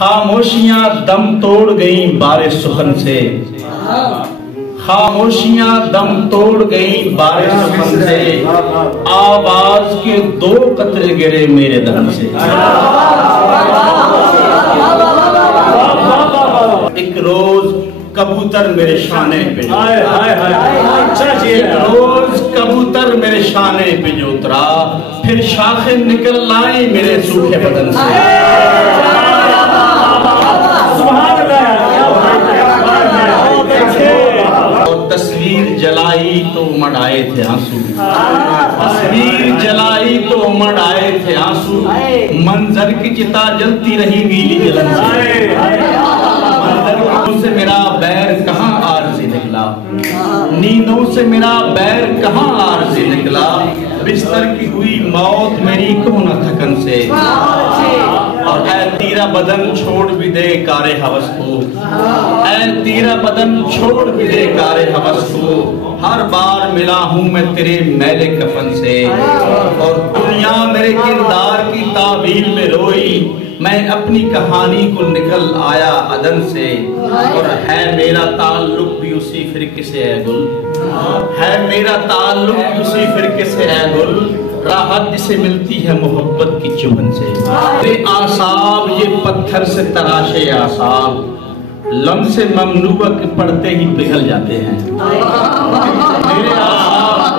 खामोशियां दम तोड़ गई बारिश सुखन से, खामोशियां दम तोड़ गई बारिश सुखन से, आवाज के 2 कतरे गिरे मेरे दम से। एक रोज कबूतर मेरे शाने पे, एक रोज कबूतर मेरे शाने पे जो उतरा, फिर शाखें निकल लाई मेरे सूखे बदन से। और तस्वीर जलाई तो उमड़ आए थे आंसू, तस्वीर जलाई तो उमड़ आए थे आंसू, मंजर की चिता जलती रही गीली जलन से। से मेरा बैर कहाँ आरज़ी निकला, नींदों से मेरा बैर कहाँ आरज़ी निकला, बिस्तर की हुई मौत मेरी क्यों न थकन से। और ऐ तेरा बदन छोड़ भी दे कारे हवस को, ऐ तेरा बदन छोड़ भी दे कारे हवस को, हर बार मिला हूँ मैं तेरे मैले कफन से। और दुनिया मेरे किरदार की तावील में रोई, मैं अपनी कहानी को निकल आया अदन से। और है मेरा ताल्लुक भी उसी फिरके से है गुल, है मेरा ताल्लुक भी उसी फिरके से है गुल, राहत जिसे मिलती है मोहब्बत की चुभन से। मेरे आसाब ये पत्थर से तराशे आसाब, लम्से ममनुआ के पड़ते ही पिघल जाते हैं। मेरे आसाब